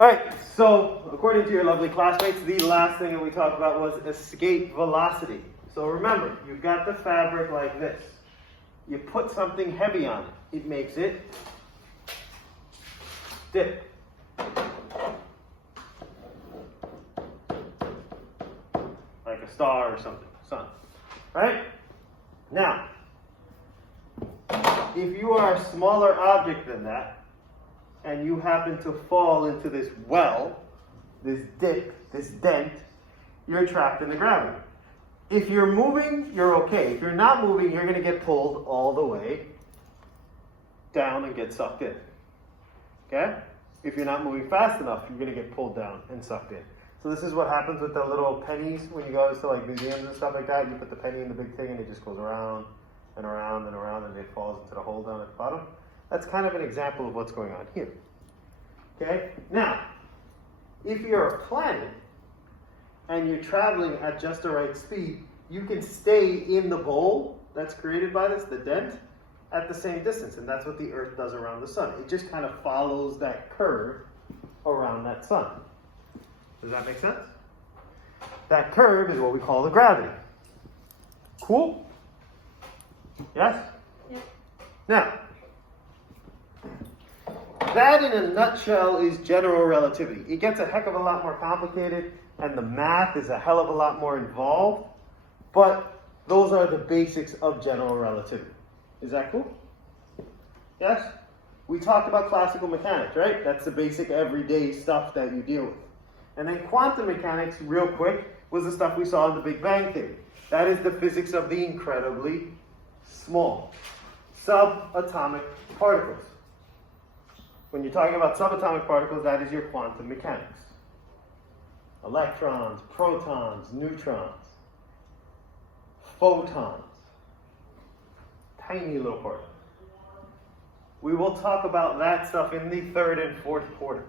Alright, so according to your lovely classmates, the last thing that we talked about was escape velocity. So remember, you've got the fabric like this. You put something heavy on it. It makes it dip. Like a star or something, sun. Right? Now, if you are a smaller object than that, and you happen to fall into this well, this dip, this dent, you're trapped in the gravity. If you're moving, you're okay. If you're not moving, you're going to get pulled all the way down and get sucked in. Okay? If you're not moving fast enough, you're going to get pulled down and sucked in. So this is what happens with the little pennies when you go to like museums and stuff like that. You put the penny in the big thing and it just goes around and around and around and it falls into the hole down at the bottom. That's kind of an example of what's going on here. Okay? Now, if you're a planet and you're traveling at just the right speed, you can stay in the bowl that's created by this, the dent, at the same distance. And that's what the Earth does around the sun. It just kind of follows that curve around that sun. Does that make sense? That curve is what we call the gravity. Cool? Yes? Yeah. Now, that in a nutshell is general relativity. It gets a heck of a lot more complicated and the math is a hell of a lot more involved, but those are the basics of general relativity. Is that cool? Yes? We talked about classical mechanics, right? That's the basic everyday stuff that you deal with. And then quantum mechanics, real quick, was the stuff we saw in the Big Bang Theory. That is the physics of the incredibly small, subatomic particles. When you're talking about subatomic particles, that is your quantum mechanics. Electrons, protons, neutrons, photons, tiny little particles. We will talk about that stuff in the third and fourth quarter.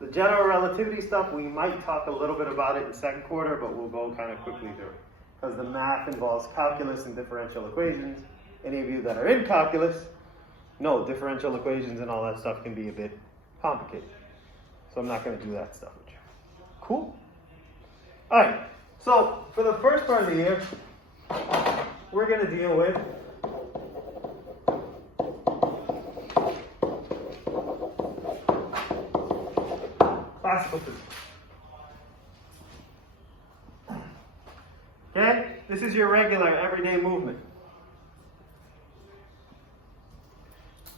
The general relativity stuff, we might talk a little bit about it in second quarter, but we'll go kind of quickly through it. Because the math involves calculus and differential equations. Any of you that are in calculus know differential equations and all that stuff can be a bit complicated. So I'm not going to do that stuff with you. Cool? Alright, so for the first part of the year, we're going to deal with classical physics. Okay? This is your regular, everyday movement.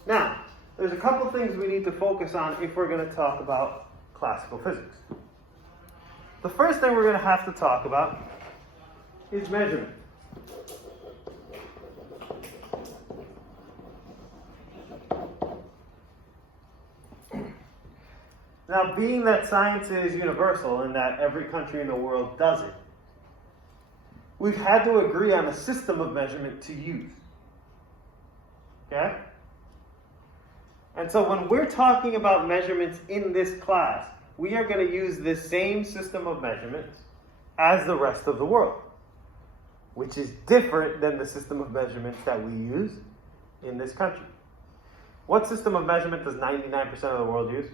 Now, there's a couple things we need to focus on if we're going to talk about classical physics. The first thing we're going to have to talk about is measurement. Now, being that science is universal and that every country in the world does it, we've had to agree on a system of measurement to use. Okay? And so when we're talking about measurements in this class, we are going to use this same system of measurements as the rest of the world, which is different than the system of measurements that we use in this country. What system of measurement does 99% of the world use?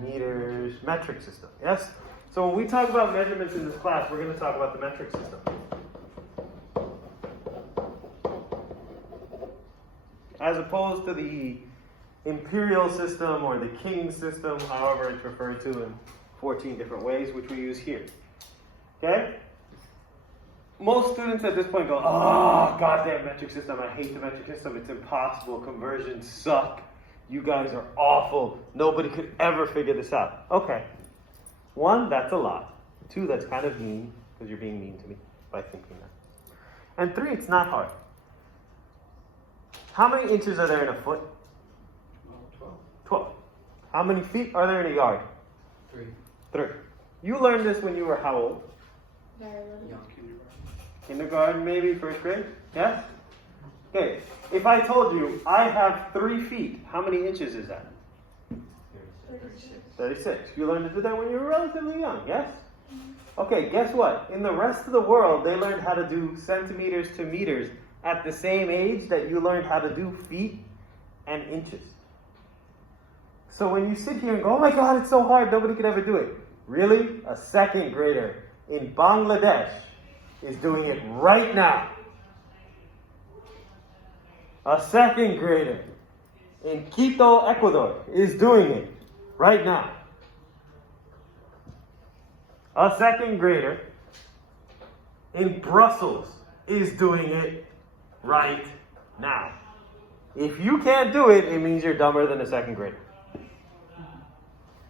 Meters, metric system, yes? So when we talk about measurements in this class, we're going to talk about the metric system. As opposed to the imperial system or the king system, however it's referred to in 14 different ways, which we use here. Okay? Most students at this point go, oh, goddamn metric system, I hate the metric system, it's impossible, conversions suck. You guys are awful. Nobody could ever figure this out. Okay. 1, that's a lot. 2, that's kind of mean, because you're being mean to me by thinking that. And 3, it's not hard. How many inches are there in a foot? 12. How many feet are there in a yard? 3. You learned this when you were how old? Very little. Kindergarten, maybe, first grade? Yes? Okay, if I told you I have 3 feet, how many inches is that? 36. You learned to do that when you were relatively young, yes? Okay, guess what? In the rest of the world, they learned how to do centimeters to meters at the same age that you learned how to do feet and inches. So when you sit here and go, oh my God, it's so hard, nobody could ever do it. Really? A second grader in Bangladesh is doing it right now. A second grader in Quito, Ecuador is doing it right now. A second grader in Brussels is doing it right now. If you can't do it, it means you're dumber than a second grader.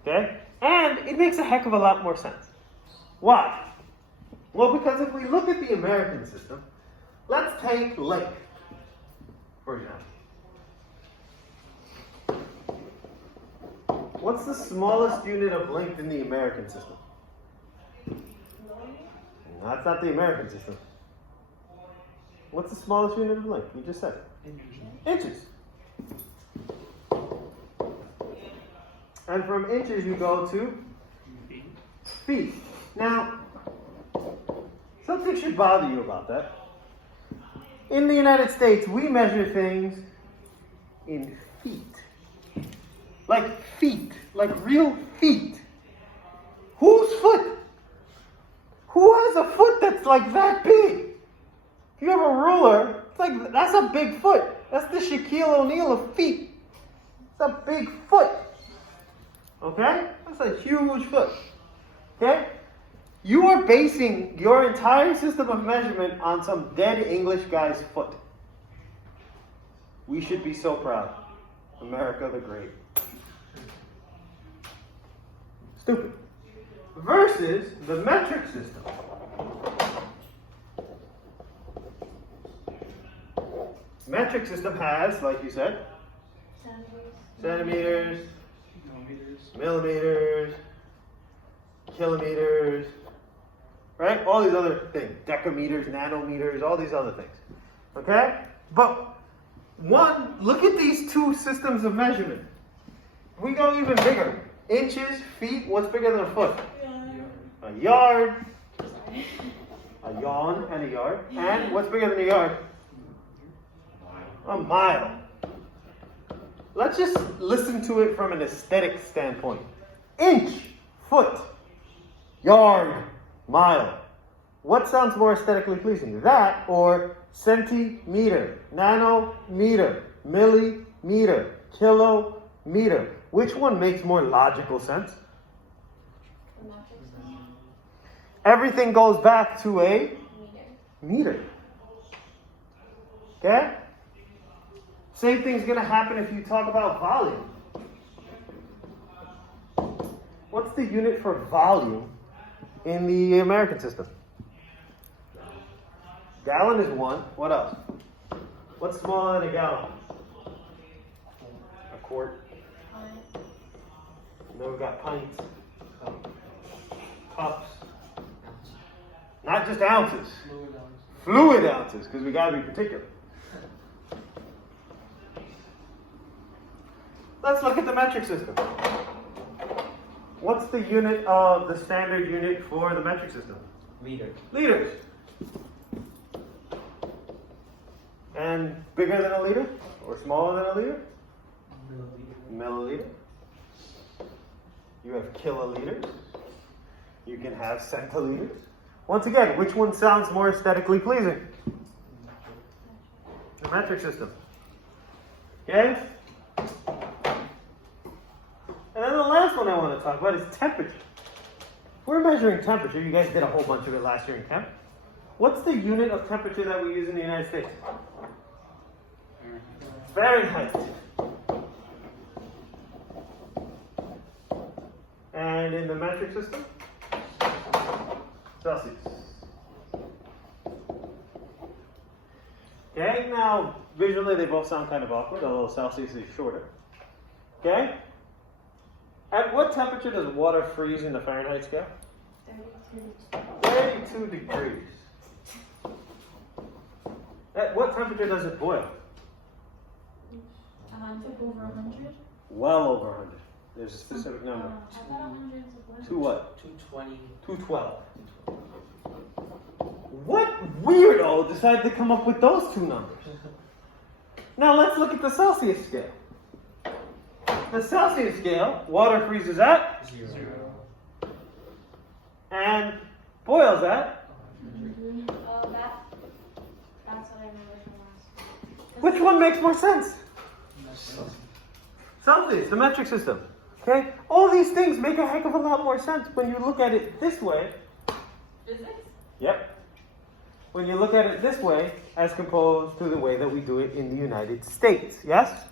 Okay? And it makes a heck of a lot more sense. Why? Well, because if we look at the American system, let's take length, for example. What's the smallest unit of length in the American system? No, that's not the American system. What's the smallest unit of length? You just said it. Inches. And from inches you go to feet. Now, something should bother you about that. In the United States, we measure things in feet. Like feet. Like real feet. Whose foot? Who has a foot that's like that big? If you have a ruler, it's like, that's a big foot. That's the Shaquille O'Neal of feet. It's a big foot. Okay? That's a huge foot. Okay? You are basing your entire system of measurement on some dead English guy's foot. We should be so proud. America the Great. Stupid. Versus the metric system. Metric system has, like you said, centimeters, millimeters, kilometers, right? All these other things, decameters, nanometers, all these other things. Okay? But look at these two systems of measurement. We go even bigger. Inches, feet, what's bigger than a foot? A yard. A yawn and a yard. And what's bigger than a yard? A mile. Let's just listen to it from an aesthetic standpoint. Inch, foot, yard, mile. What sounds more aesthetically pleasing? That or centimeter, nanometer, millimeter, kilometer? Which one makes more logical sense? Everything goes back to a meter. Okay? Same thing's going to happen if you talk about volume. What's the unit for volume in the American system? Gallon is 1. What else? What's smaller than a gallon? A quart. And then we've got pints. Cups. Not just ounces. Fluid ounces, because we got to be particular. Let's look at the metric system. What's the unit of the standard unit for the metric system? Liter. Liters. And bigger than a liter? Or smaller than a liter? Milliliter. You have kiloliters. You can have centiliters. Once again, which one sounds more aesthetically pleasing? The metric system. Okay? And then the last one I want to talk about is temperature. If we're measuring temperature, you guys did a whole bunch of it last year in camp. What's the unit of temperature that we use in the United States? Fahrenheit. And in the metric system? Celsius. Okay, now visually they both sound kind of awkward, although Celsius is shorter. Okay? At what temperature does water freeze in the Fahrenheit scale? 32 degrees. At what temperature does it boil? Over 100. Well over 100. There's a specific number. I thought 100 is 100. To what? 220. 212. What weirdo decided to come up with those two numbers? Now let's look at the Celsius scale. The Celsius scale, water freezes at 0. and boils at. That's what I remember from last. Which one makes more sense? Celsius, the metric system. Okay? All these things make a heck of a lot more sense when you look at it this way. Physics? Yep. When you look at it this way, as opposed to the way that we do it in the United States. Yes?